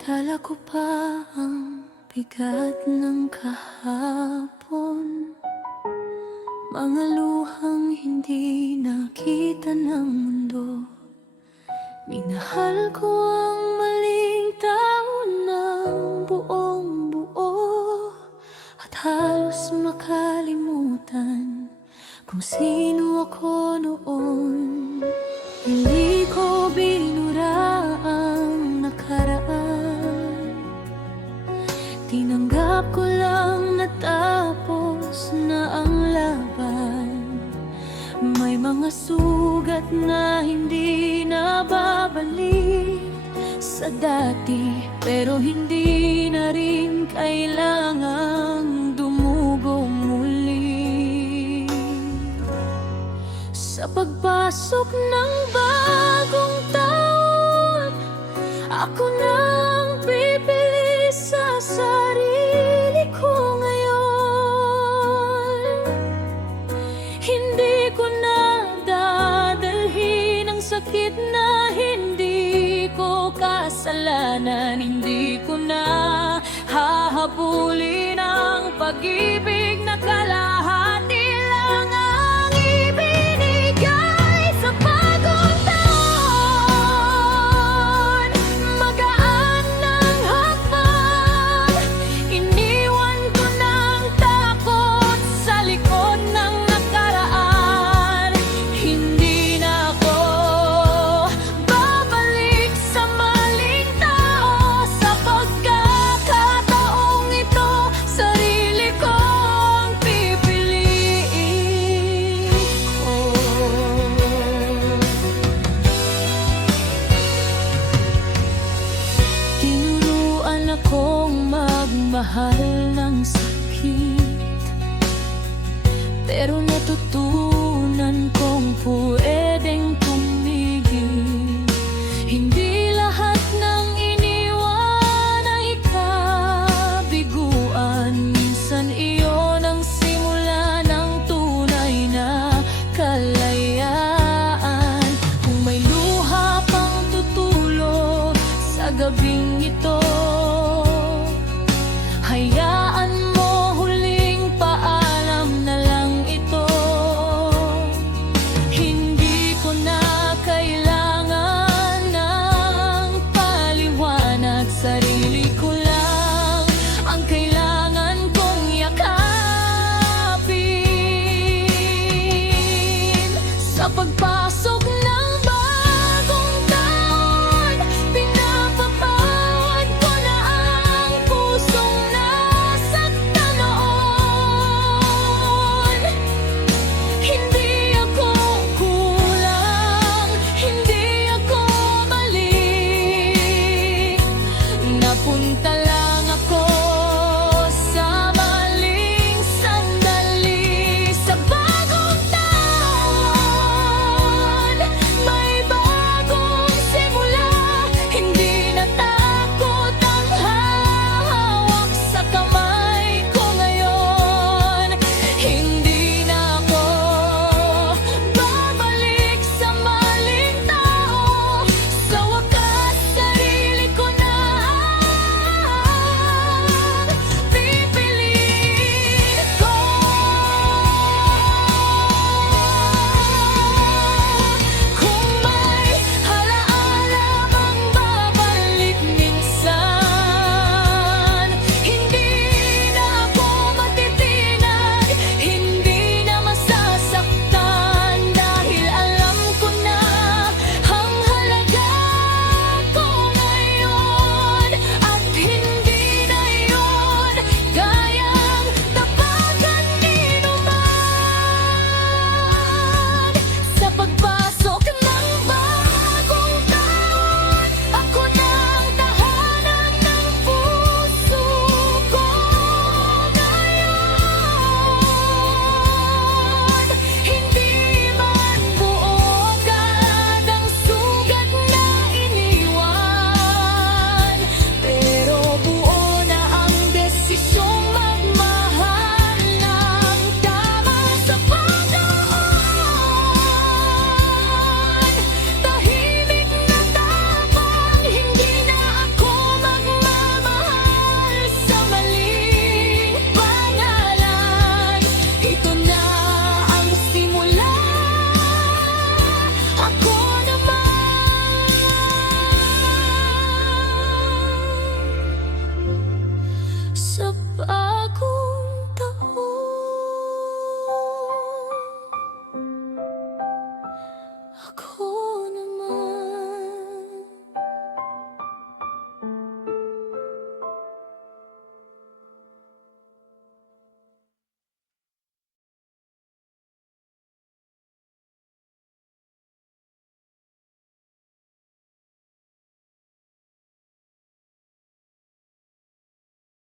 Dala ko pa ang bigat ng kahapon, mga luhang hindi nakita ng mundo. Minahal ko ang maling tao ng buong buo, at halos makalimutan kung sino ako noon. Hindi ko binura ang nakaraan, tinanggap ko lang natapos na ang laban. May mga sugat na hindi na babalik sa dati, pero hindi na rin kailangang dumugong muli. Sa pagpasok ng bagong taon, ako nang pipili sa sarili ko ngayon. Hindi ko na dadalhin ang sakit na hindi ko kasalanan. Hindi ko na hahabulin ang pag-ibig na kalahati lang ang ibinigay sa bagong taon. Magaan ng hakbang, iniwan ko ng takot sa likod ng nakaraan. Hindi na ako babalik sa maling tao. Sa pagkakataong ito, sarili kong pipiliin ko. Tinuruan akong magmahal ng sakit, pero natutunan kong pwedeng tumigil. Hindi lahat ng iniwan ay kabiguan. Minsan iyon ang simula ng tunay na kalayaan. Kung may luha pang tutulo sa gabing ito,